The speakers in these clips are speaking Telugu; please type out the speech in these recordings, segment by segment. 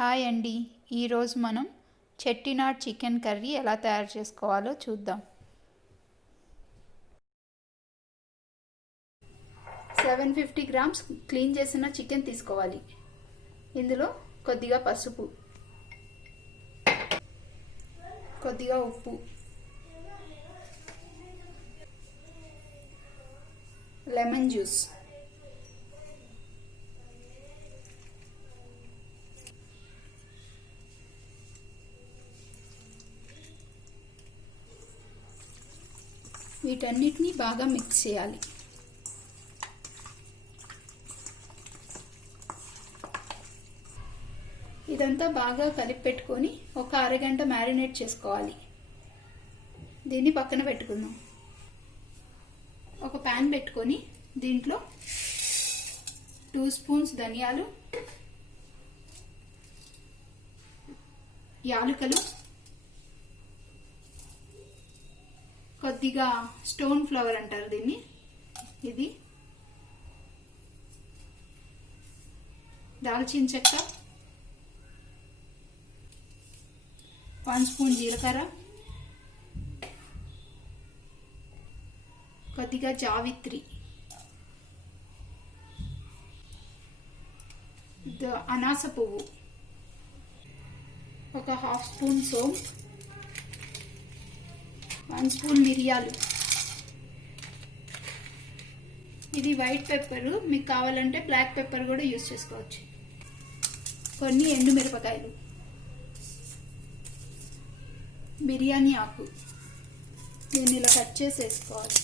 హాయ్ అండి, ఈరోజు మనం చెట్టినాడ్ చికెన్ కర్రీ ఎలా తయారు చేసుకోవాలో చూద్దాం. 750 గ్రామ్స్ క్లీన్ చేసిన చికెన్ తీసుకోవాలి. ఇందులో కొద్దిగా పసుపు, కొద్దిగా ఉప్పు, లెమన్ జ్యూస్, వీటన్నిటిని బాగా మిక్స్ చేయాలి. ఇదంతా బాగా కలిపి పెట్టుకొని ఒక అరగంట మ్యారినేట్ చేసుకోవాలి. దీన్ని పక్కన పెట్టుకుందాం. ఒక ప్యాన్ పెట్టుకొని దీంట్లో 2 స్పూన్స్ ధనియాలు, యాలకులు, కొద్దిగా స్టోన్ ఫ్లవర్ అంటారు దీన్ని, ఇది దాల్చిన చెక్క, 1 స్పూన్ జీలకర్ర, కొద్దిగా జావిత్రి, అనాస పువ్వు, ఒక 1/2 స్పూన్ సోంపు, 1 స్పూన్ మిరియాలు, ఇది వైట్ పెప్పర్, మీకు కావాలంటే బ్లాక్ పెప్పర్ కూడా యూజ్ చేసుకోవచ్చు. కొన్ని ఎండుమిరపకాయలు, బిర్యానీ ఆకు, దీన్ని ఇలా కట్ చేసి వేసుకోవాలి.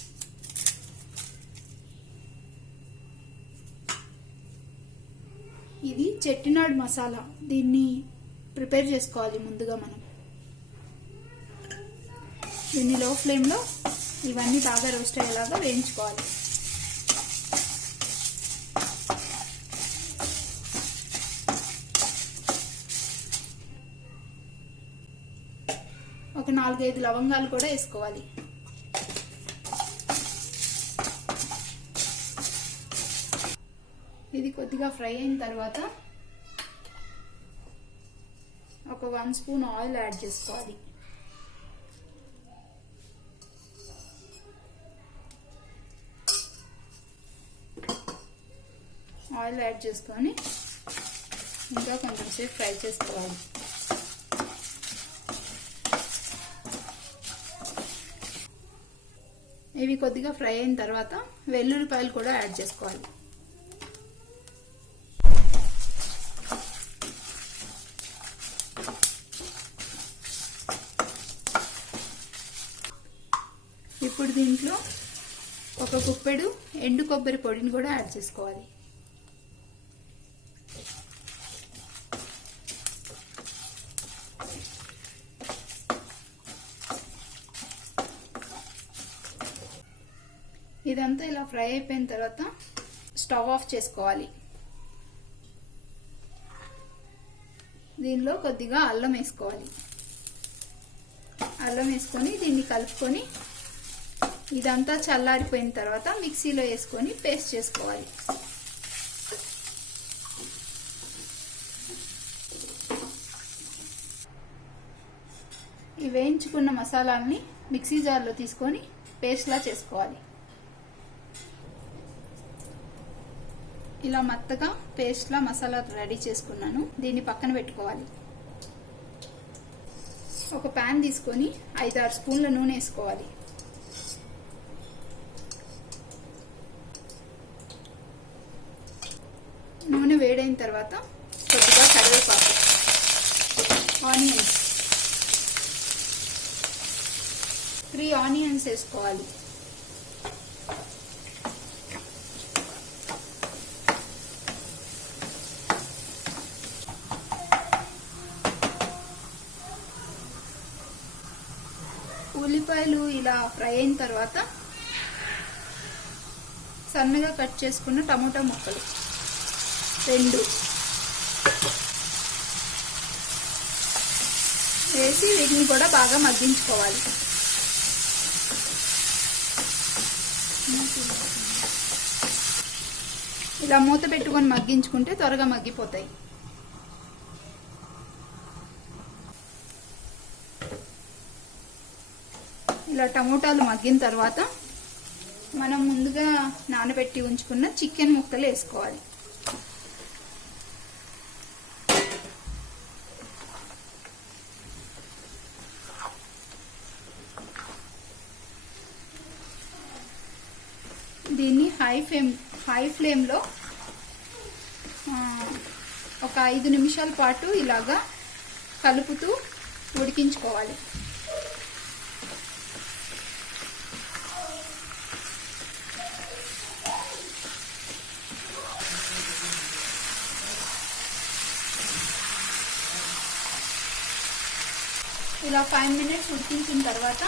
ఇది చెట్టినాడ్ మసాలా, దీన్ని ప్రిపేర్ చేసుకోవాలి ముందుగా. మనం దీన్ని లో ఫ్లేమ్లో ఇవన్నీ బాగా రోస్ట్ అయ్యేలాగా వేయించుకోవాలి. ఒక 4-5 లవంగాలు కూడా వేసుకోవాలి. ఇది కొద్దిగా ఫ్రై అయిన తర్వాత ఒక 1 స్పూన్ ఆయిల్ యాడ్ చేసుకోవాలి. ఆయిల్ యాడ్ చేసుకొని ఇంకా కొంచెం సేపు ఫ్రై చేసుకోవాలి. ఇవి కొద్దిగా ఫ్రై అయిన తర్వాత వెల్లుల్లిపాయలు కూడా యాడ్ చేసుకోవాలి. ఇప్పుడు దీంట్లో ఒక గుప్పెడు ఎండు కొబ్బరి పొడిని కూడా యాడ్ చేసుకోవాలి. ఇదంతా ఇలా ఫ్రై అయిపోయిన తర్వాత స్టవ్ ఆఫ్ చేసుకోవాలి. దీనిలో కొద్దిగా అల్లం వేసుకోవాలి. అల్లం వేసుకొని దీన్ని కలుపుకొని ఇదంతా చల్లారిపోయిన తర్వాత మిక్సీలో వేసుకొని పేస్ట్ చేసుకోవాలి. ఈ వేయించుకున్న మసాలాల్ని మిక్సీ జార్లో తీసుకొని పేస్ట్లా చేసుకోవాలి. ఇలా మెత్తగా పేస్ట్లా మసాలా రెడీ చేసుకున్నాను. దీన్ని పక్కన పెట్టుకోవాలి. ఒక ప్యాన్ తీసుకొని 5-6 స్పూన్ల నూనె వేసుకోవాలి. నూనె వేడైన తర్వాత కొద్దిగా కరివేపాకు, ఆనియన్స్, 3 ఆనియన్స్ వేసుకోవాలి. ఉల్లిపాయలు ఇలా ఫ్రై అయిన తర్వాత సన్నగా కట్ చేసుకున్న టమోటా ముక్కలు 2 వేసి వీటిని కూడా బాగా మగ్గించుకోవాలి. ఇలా మూత పెట్టుకొని మగ్గించుకుంటే త్వరగా మగ్గిపోతాయి. ఇలా టమోటాలు మగ్గిన తర్వాత మనం ముందుగా నానబెట్టి ఉంచుకున్న చికెన్ ముక్కలు వేసుకోవాలి. దీన్ని హై ఫ్లేమ్లో ఒక 5 నిమిషాల పాటు ఇలాగా కలుపుతూ ఉడికించుకోవాలి. ఇలా 5 మినిట్స్ ఉడికించిన తర్వాత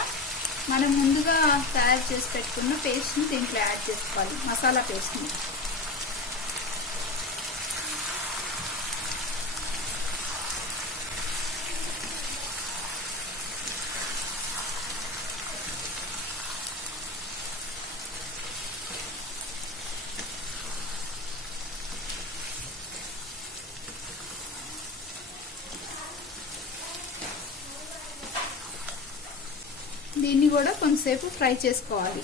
మనం ముందుగా తయారు చేసి పెట్టుకున్న పేస్ట్ని దీంట్లో యాడ్ చేసుకోవాలి, మసాలా పేస్ట్ని. దీన్ని కూడా కొంతసేపు ఫ్రై చేసుకోవాలి.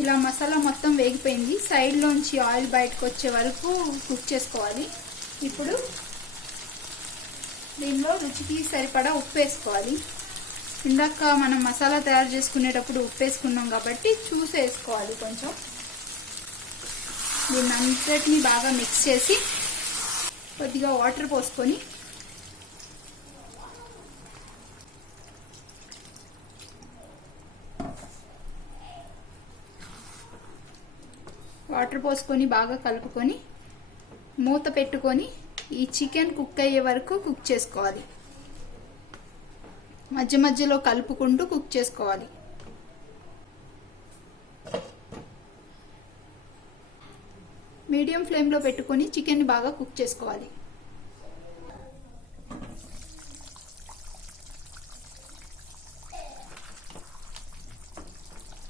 ఇలా మసాలా మొత్తం వేగిపోయింది. సైడ్లోంచి ఆయిల్ బయటకు వచ్చే వరకు కుక్ చేసుకోవాలి. ఇప్పుడు దీనిలో రుచికి సరిపడా ఉప్పు వేసుకోవాలి. ఇందాక మనం మసాలా తయారు చేసుకునేటప్పుడు ఉప్పు వేసుకున్నాం కాబట్టి చూసి వేసుకోవాలి కొంచెం. దీన్ని అంతటిని బాగా మిక్స్ చేసి కొద్దిగా వాటర్ పోసుకొని బాగా కలుపుకొని మూత పెట్టుకొని ఈ చికెన్ కుక్ అయ్యే వరకు కుక్ చేసుకోవాలి. మధ్య మధ్యలో కలుపుకుంటూ కుక్ చేసుకోవాలి. మీడియం ఫ్లేమ్లో పెట్టుకొని చికెన్ బాగా కుక్ చేసుకోవాలి.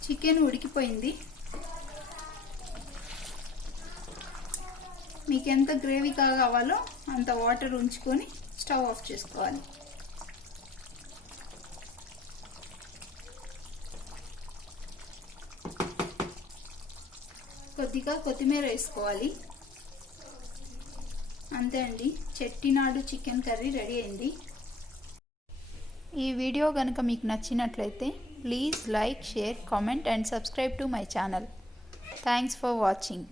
చికెన్ ఉడికిపోయింది. మీకు ఎంత గ్రేవీగా కావాలో అంత వాటర్ ఉంచుకొని స్టవ్ ఆఫ్ చేసుకోవాలి. కొద్దిగా కొత్తిమీర వేసుకోవాలి. అంతే అండి, చెట్టినాడు చికెన్ కర్రీ రెడీ అయింది. ఈ వీడియో కనుక మీకు నచ్చినట్లయితే please like, share, comment and subscribe to my channel. Thanks for watching.